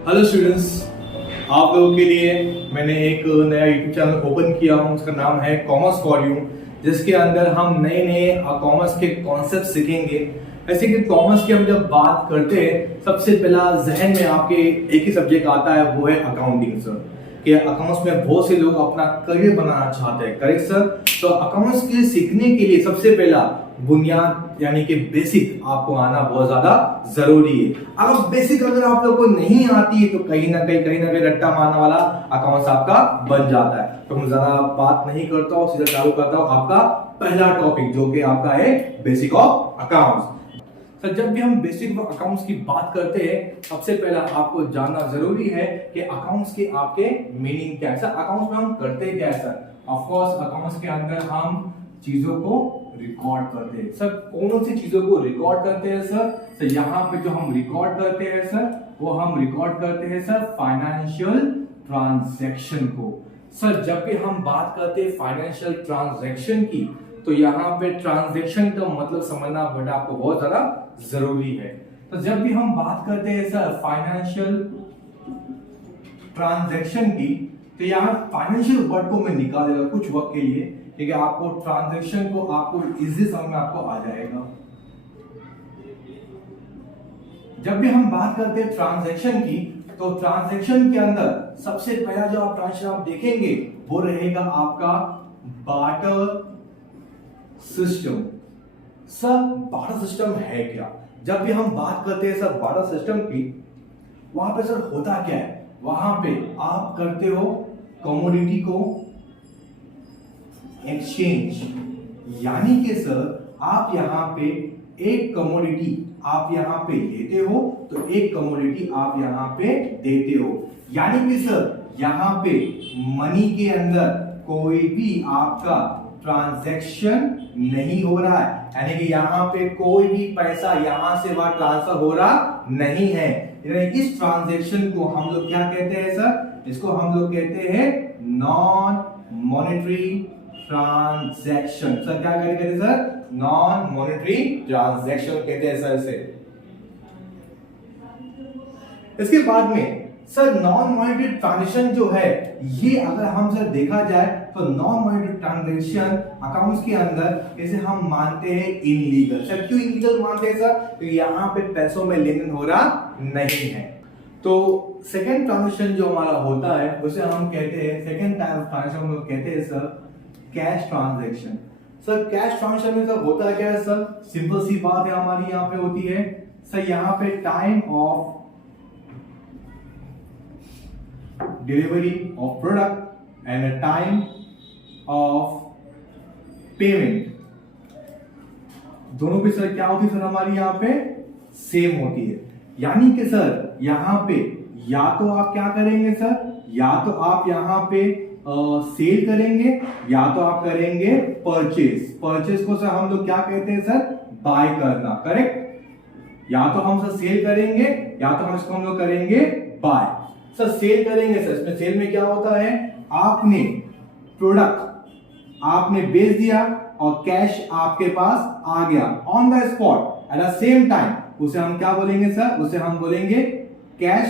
Hello students, आप लोगों के लिए मैंने एक नया यूट्यूब चैनल ओपन किया हूँ। उसका नाम है कॉमर्स फॉर यू, जिसके अंदर हम नए नए कॉमर्स के कॉन्सेप्ट सीखेंगे। ऐसे कि कॉमर्स की हम जब बात करते हैं, सबसे पहला जहन में आपके एक ही सब्जेक्ट आता है, वो है अकाउंटिंग सर। कि अकाउंट्स में बहुत से लोग अपना करियर बनाना चाहते हैं, करेक्ट सर। तो अकाउंट्स के सीखने के लिए सबसे पहला बुनियाद यानी कि बेसिक आपको आना बहुत ज्यादा जरूरी है। अगर बेसिक अगर आप लोग को नहीं आती है तो कहीं ना कहीं रट्टा मारने वाला अकाउंट्स आपका बन जाता है। तो मैं ज्यादा बात नहीं करता हूँ, सीधा चालू करता हूँ आपका पहला टॉपिक, जो कि आपका है बेसिक ऑफ अकाउंट्स। सर, जब भी हम बेसिक ऑफ अकाउंट्स की बात करते हैं, सबसे पहला आपको जानना जरूरी है कि अकाउंट्स के आपके मीनिंग क्या है। सर, अकाउंट्स में हम करते क्या है सर? ऑफ कोर्स अकाउंट्स के अंदर हम चीजों को रिकॉर्ड करते हैं। सर, कौन सी चीजों को रिकॉर्ड करते हैं सर? तो यहाँ पे जो हम रिकॉर्ड करते हैं सर, वो हम रिकॉर्ड करते हैं सर फाइनेंशियल ट्रांजैक्शन को। सर, जब भी हम बात करते हैं फाइनेंशियल ट्रांजैक्शन की, तो यहाँ पे ट्रांजैक्शन का मतलब समझना बेटा आपको बहुत ज्यादा जरूरी है। तो जब भी हम बात करते हैं सर फाइनेंशियल ट्रांजैक्शन की, तो यहाँ फाइनेंशियल वर्ड को मैं निकाल देगा कुछ वक्त के लिए, क्योंकि आपको ट्रांजैक्शन को आपको इजी समझ में आपको आ जाएगा। जब भी हम बात करते हैं ट्रांजैक्शन की, तो ट्रांजैक्शन के अंदर सबसे पहला जो आप ट्रांजैक्शन आप देखेंगे वो रहेगा आपका barter system. Sir, barter system है क्या? जब भी हम बात करते हैं सर बार्टर सिस्टम की, वहां पे सर होता क्या है? वहां पे आप करते हो कमोडिटी को एक्सचेंज, यानी कि सर आप यहां पे एक कमोडिटी आप यहां पे लेते हो, तो एक कमोडिटी आप यहां पे देते हो। यानी कि सर यहां पे मनी के अंदर कोई भी आपका ट्रांजैक्शन नहीं हो रहा है, यानी कि यहाँ पे कोई भी पैसा यहां से वहां ट्रांसफर हो रहा नहीं है। इस ट्रांजैक्शन को हम लोग क्या कहते हैं सर? इसको हम लोग कहते हैं नॉन मॉनेटरी ट्रांजैक्शन। सर, क्या कहते हैं सर? नॉन मॉनेटरी ट्रांजैक्शन कहते हैं सर इसे। इसके बाद में सर नॉन मॉनेटरी ट्रांजैक्शन जो है, ये अगर हम सर देखा जाए तो नॉन मॉनेटरी ट्रांजैक्शन अकाउंट्स के अंदर इसे हम मानते हैं इनलीगल। सर, क्यों इनलीगल मानते हैं सर? तो यहाँ पे पैसों में लेन देन हो रहा नहीं है। तो सेकेंड ट्रांजैक्शन जो हमारा होता है उसे हम कहते हैं, सेकेंड टाइप ऑफ ट्रांजैक्शन हम कहते हैं sir cash transaction. Sir, cash transaction में सर होता क्या है सर? सिंपल सी बात है हमारी यहाँ पे होती है सर, यहाँ पे time of delivery of product and a time of payment, दोनों पे सर क्या होती है सर? हमारी यहाँ पे सेम होती है। यानी कि सर यहाँ पे या तो आप क्या करेंगे सर? या तो आप यहाँ पे सेल करेंगे, या तो आप करेंगे परचेज। परचेज को सर हम लोग क्या कहते हैं सर? बाय करना, करेक्ट। या तो हम सर सेल करेंगे, या तो हम इसको हम लोग करेंगे बाय। सर, सेल करेंगे सर, इसमें सेल में क्या होता है? आपने प्रोडक्ट आपने बेच दिया और कैश आपके पास आ गया on the spot at the same time, उसे हम क्या बोलेंगे सर? उसे हम बोलेंगे कैश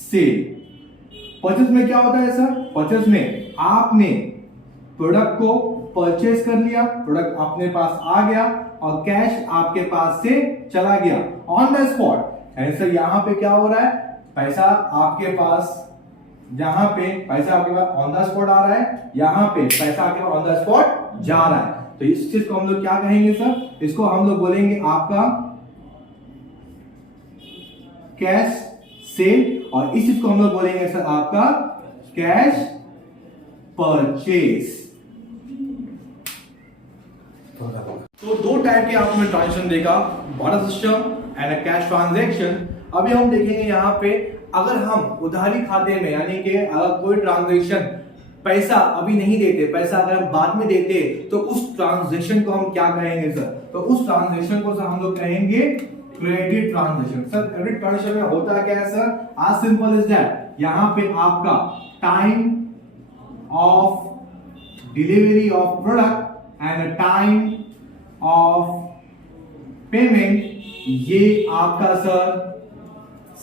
सेल। परचेज में क्या होता है सर? परचेज में आपने प्रोडक्ट को परचेज कर लिया, प्रोडक्ट अपने पास आ गया और कैश आपके पास से चला गया ऑन द स्पॉट। यानी सर यहाँ पे क्या हो रहा है? पैसा आपके पास, जहां पे पैसा आपके पास ऑन द स्पॉट आ रहा है, यहाँ पे पैसा आपके पास ऑन द स्पॉट जा रहा है। तो इस चीज को हम लोग क्या कहेंगे सर? इसको हम लोग बोलेंगे आपका कैश सेल, और इस चीज को हम लोग बोलेंगे सर आपका कैश परचेज। तो दो टाइप के आपने ट्रांजैक्शन देखा, barter system and a cash transaction. अभी हम देखेंगे यहाँ पे, अगर हम उधारी खाते में, यानी कि अगर कोई ट्रांजैक्शन पैसा अभी नहीं देते, पैसा अगर हम बाद में देते, तो उस ट्रांजैक्शन को हम क्या कहेंगे सर? तो उस ट्रांजैक्शन को सर हम लोग कहेंगे credit transaction. Sir, credit transaction में होता क्या है सर? आज सिंपल इज दैट, यहाँ पे आपका time of delivery of product and time of payment, ये आपका सर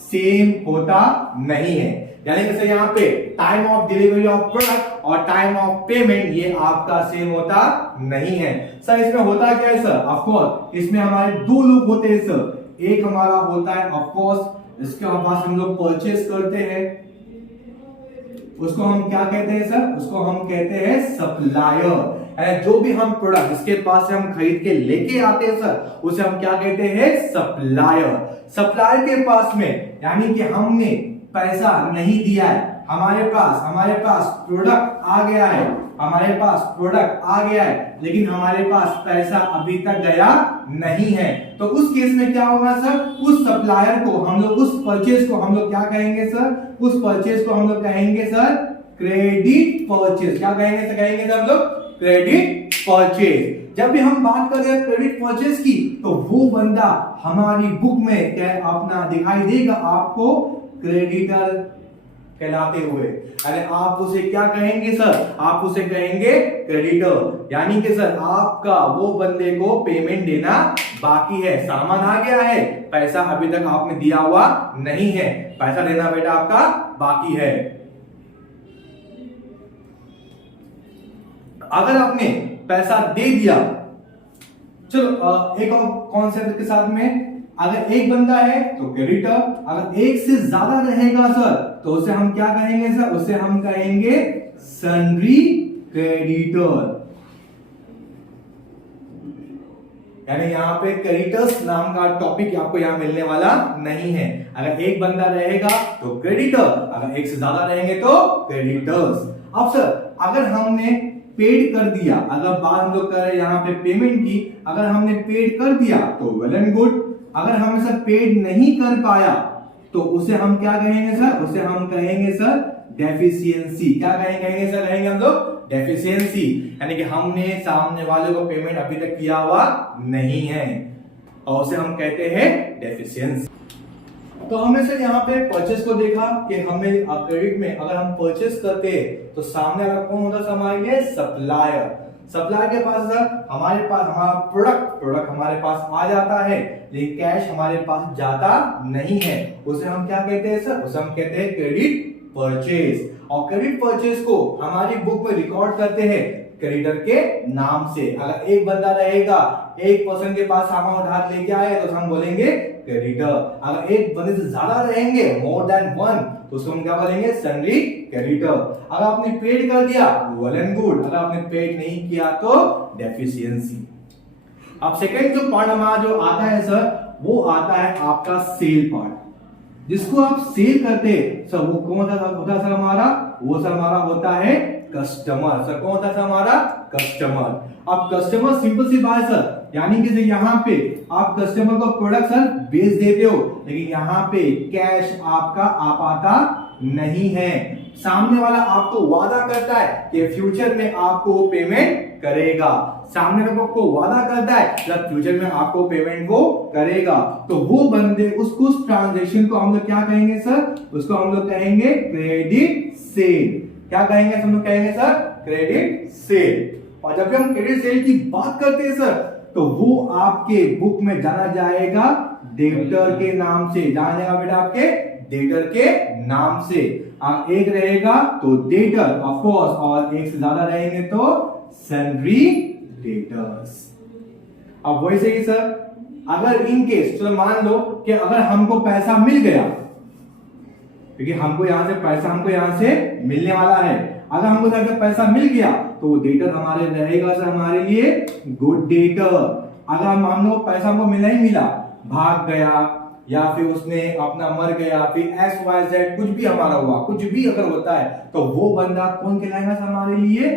सेम होता नहीं है। यानी कि सर यहाँ पे time of delivery of product और टाइम ऑफ पेमेंट ये आपका सेम होता नहीं है। सर इसमें होता क्या है सर? ऑफ कोर्स इसमें हमारे दो लूप होते हैं सर। एक हमारा होता है ऑफ कोर्स इसके पास हम लोग परचेस करते हैं, उसको हम क्या कहते हैं सर? उसको हम कहते हैं सप्लायर। जो भी हम प्रोडक्ट इसके पास से हम खरीद के लेके आते हैं सर, उसे हम क्या कहते हैं? सप्लायर। सप्लायर के पास में यानी कि हमने पैसा नहीं दिया है, हमारे पास प्रोडक्ट आ गया है, लेकिन हमारे पास पैसा अभी तक गया नहीं है, तो उस केस में क्या होगा सर? उस सप्लायर को हम लोग, उस परचेज को हम लोग क्या कहेंगे सर? उस परचेज को हम लोग कहेंगे सर क्रेडिट परचेज। क्या कहेंगे सर? कहेंगे सर हम लोग क्रेडिट परचेज। जब भी हम बात कर रहे हैं क्रेडिट परचेज की, तो वो बंदा हमारी बुक में क्या अपना दिखाई देगा आपको क्रेडिटर कहलाते हुए। अरे आप उसे क्या कहेंगे सर? आप उसे कहेंगे क्रेडिटर। यानी कि सर आपका वो बंदे को पेमेंट देना बाकी है, सामान आ गया है, पैसा अभी तक आपने दिया हुआ नहीं है, पैसा देना बेटा आपका बाकी है। अगर आपने पैसा दे दिया, चलो एक और कॉन्सेप्ट के साथ में, अगर एक बंदा है तो क्रेडिटर, अगर एक से ज्यादा रहेगा सर तो उसे हम क्या कहेंगे सर? उसे हम कहेंगे सन्ड्री क्रेडिटर। यानी यहाँ पे क्रेडिटर्स नाम का टॉपिक आपको यहाँ मिलने वाला नहीं है। अगर एक बंदा रहेगा तो क्रेडिटर, अगर एक से ज्यादा रहेंगे तो क्रेडिटर्स। अब सर अगर हमने पेड कर दिया, अगर बात हम लोग कर रहे हैं यहाँ पे पेमेंट की, अगर हमने पेड कर दिया तो वेल एंड गुड। अगर हम सर पेड नहीं कर पाया तो उसे हम क्या कहेंगे सर? उसे हम कहेंगे सर डेफिशिएंसी। क्या कहेंगे सर? कहेंगे हम लोग डेफिशिएंसी। यानी कि हमने सामने वाले को पेमेंट अभी तक किया हुआ नहीं है और उसे हम कहते हैं डेफिशिएंसी। तो हमने सर यहाँ पे परचेस को देखा कि हमें क्रेडिट में अगर हम परचेस करते हैं तो सामने वाला कौन होता है हमारे लिए? सप्लायर। सप्लायर के पास सर हमारे पास हमारा प्रोडक्ट हमारे पास आ जाता है, लेकिन कैश हमारे पास जाता नहीं है, उसे हम क्या कहते हैं सर? उसे हम कहते हैं क्रेडिट परचेज। और क्रेडिट परचेज को हमारी बुक में रिकॉर्ड करते हैं क्रेडिटर के नाम से। अगर एक बंदा रहेगा, एक पर्सन के पास सामान उधार लेके आए तो हम बोलेंगे क्रेडिटर। अगर एक बंदे से ज्यादा रहेंगे, मोर देन वन, तो उसको हम क्या बोलेंगे? Sundry creditor. अगर आपने पेड कर दिया वेल एंड गुड, अगर आपने पेड नहीं किया तो डेफिशिएंसी। अब सेकंड जो पार्ट हमारा जो आता है सर, वो आता है आपका सेल पार्ट। जिसको आप सेल करते सर वो कौन होता है सर हमारा? वो सर हमारा होता है कस्टमर। सर कौन होता है सर हमारा? कस्टमर। अब कस्टमर सिंपल सी बात है सर, यानी कि यहाँ पे आप कस्टमर को प्रोडक्ट सर बेच देते हो, लेकिन यहाँ पे कैश आपका आ पाता नहीं है। सामने वाला आपको वादा करता है कि फ्यूचर में आपको पेमेंट करेगा, सामने वाला आपको वादा करता है कि फ्यूचर में आपको पेमेंट वो करेगा, तो वो बंदे उसको ट्रांजैक्शन को हम लोग क्या कहेंगे सर? उसको हम लोग कहेंगे क्रेडिट सेल। क्या कहेंगे? हम लोग कहेंगे सर क्रेडिट सेल। और जब भी हम क्रेडिट सेल की बात करते हैं सर, तो वो आपके बुक में जाना जाएगा डेबिटर के नाम से। जाना जाएगा बेटा आपके डेटर के नाम से। एक रहेगा तो डेटर ऑफ कोर्स, और एक से ज्यादा रहेंगे तो सन्ड्री डेटर्स। अब वैसे ही सर अगर इन केस चलो मान लो कि अगर हमको पैसा मिल गया, क्योंकि हमको यहां से मिलने वाला है, अगर हमको पैसा मिल गया तो डेटर हमारे रहेगा सर हमारे लिए गुड डेटर। अगर मान लो पैसा हमको मिला ही मिला, भाग गया या फिर उसने अपना मर गया, फिर XYZ कुछ भी हमारा हुआ, कुछ भी अगर होता है, तो वो बंदा कौन कहलाएगा सर हमारे लिए?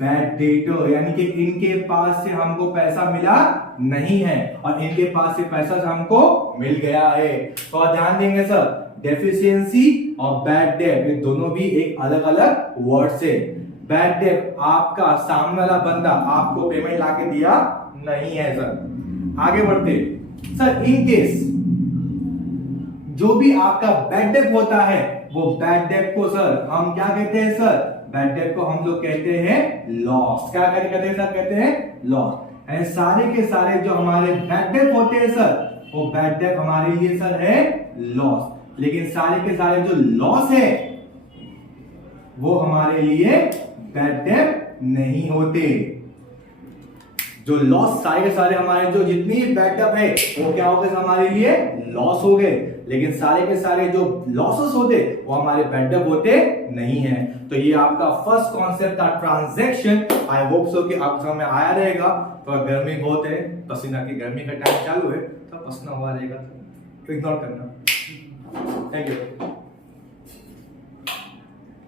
Bad debtor. यानी कि इनके पास से हमको पैसा मिला नहीं है और इनके पास से पैसा हमको मिल गया है। तो ध्यान देंगे सर, डेफिशिएंसी और बैड डेट ये दोनों भी एक अलग अलग वर्ड से। बैड डेट आपका सामने वाला बंदा आपको पेमेंट लाके दिया नहीं है सर। आगे बढ़ते सर, इन केस जो भी आपका बैड डेट होता है, वो बैड डेट को सर हम क्या कहते हैं सर? बैड डेट को हम लोग कहते हैं लॉस। क्या कहते हैं सर? कहते हैं लॉस। सारे के सारे जो हमारे बैड डेट होते हैं सर, वो बैड डेट हमारे लिए सर है लॉस। लेकिन सारे के सारे जो लॉस है वो हमारे लिए बैड डेट नहीं होते। जो लॉस सारे के सारे हमारे जो जितनी बैड डेट है वो क्या हो गए हमारे लिए लॉस हो गए, लेकिन सारे के सारे जो लॉसेस होते वो हमारे बैड डेट होते नहीं है। तो ये आपका फर्स्ट कॉन्सेप्ट था ट्रांजैक्शन। आई होप सो कि आपको समझ में आया रहेगा। तो गर्मी बहुत है, पसीना की गर्मी का टाइम चालू है तो पसीना हुआ रहेगा, इग्नोर करना। Thank you.